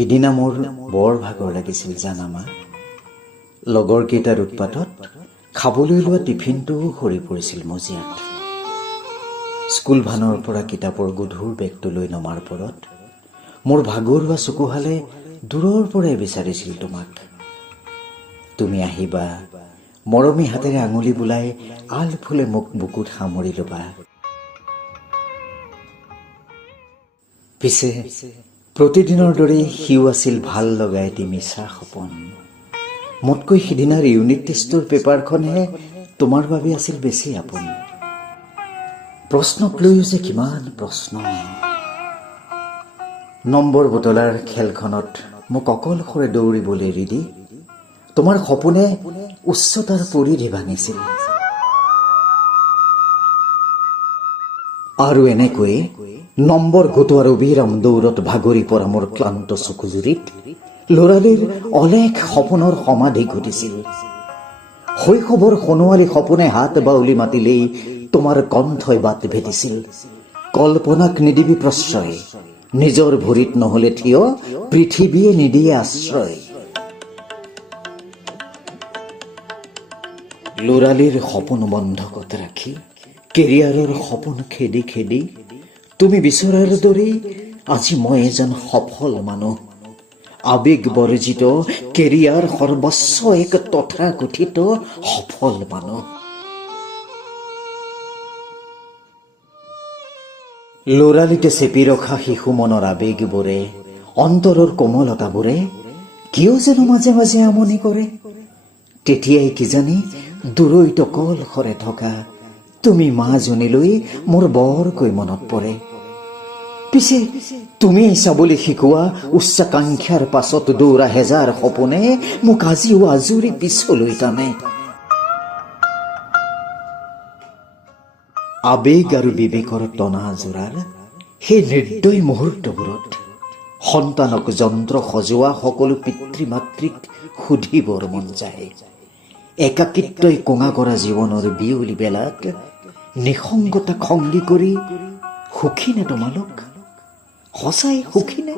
সিদিনা মোৰ বৰ ভাগৰ লাগিছিল জানা মা। লগৰ কেইটাৰ উৎপাতত খাবলৈ লোৱা টিফিনটোও সৰি পৰিছিল মজিয়াত। স্কুল ভানৰ পৰা কিতাপৰ গধুৰ বেগটো লৈ নমাৰ পৰত মোৰ ভাগৰুৱা চকুহালে দূৰৰ পৰাই বিচাৰিছিল তোমাক। তুমি আহিবা, মৰমী হাতেৰে আঙুলি বুলাই আলফুলে মোক বুকুত সামৰি ল'বা। পিছে প্ৰতিদিনৰ দৰে সিও আছিল ভাল লগা এটি মিছা সপোন। মোতকৈ সিদিনাৰ ইউনিট টেষ্টৰ পেপাৰখনহে তোমাৰ বাবে আছিল বেছি আপোন। প্ৰশ্নক লৈও যে কিমান প্ৰশ্ন। নম্বৰ বটলাৰ খেলখনত মোক অকলশৰে দৌৰিবলৈ এৰি দি তোমাৰ সপোনে উচ্চতাৰ পৰিধি ভাঙিছিল। আৰু এনেকৈ নম্বৰ গোটোৱাৰ অবিৰাম দৌৰত ভাগৰি পৰা মোৰ ক্লান্ত চকুজুৰিত ল'ৰালিৰ অলেখ সপোনৰ সমাধি ঘটিছিল। শৈশৱৰ সোণোৱালী সপোনে হাত বাউলি মাতিলেই তোমাৰ কণ্ঠই বাট ভেটিছিল। কল্পনাক নিদিবি প্ৰশ্ৰয়, নিজৰ ভৰিত নহলে থিয় পৃথিৱীয়ে নিদিয়ে আশ্ৰয়। ল'ৰালিৰ সপোন বন্ধকত ৰাখি কেৰিয়াৰৰ সপোন খেদি খেদি তুমি বিচৰাৰ দৰেই আজি মই এজন সফল মানুহ। আবেগ বৰ্জিত কেৰিয়াৰ সৰ্বস্ব এক তথাকথিত সফল মানুহ। ল'ৰালিতে চেপি ৰখা শিশু মনৰ আবেগবোৰে, অন্তৰৰ কোমলতাবোৰে কিয় যেন মাজে মাজে আমনি কৰে। তেতিয়াই কিজানি দূৰৈত কলশৰে থকা তুমি মাজনীলৈ মোৰ বৰকৈ মনত পৰে। পিছে তুমি চাবলৈ শিকোৱা উচ্চাকাংক্ষাৰ পাছত দৌৰা হেজাৰ সপোনে মোক আজিও আজৰি পিছলৈ টানে। আবেগ আৰু বিবেকৰ টনা জোৰাৰ সেই নিৰ্দয় মুহূৰ্তবোৰত সন্তানক যন্ত্ৰ সজোৱা সকলো পিতৃ মাতৃক সুধিবৰ মন যায়, একাকিত্বই কোঙা কৰা জীৱনৰ বিয়লি বেলাত নিসংগতাক সংগী কৰি সুখী নে তোমালোক? সঁচাই সুখী নে?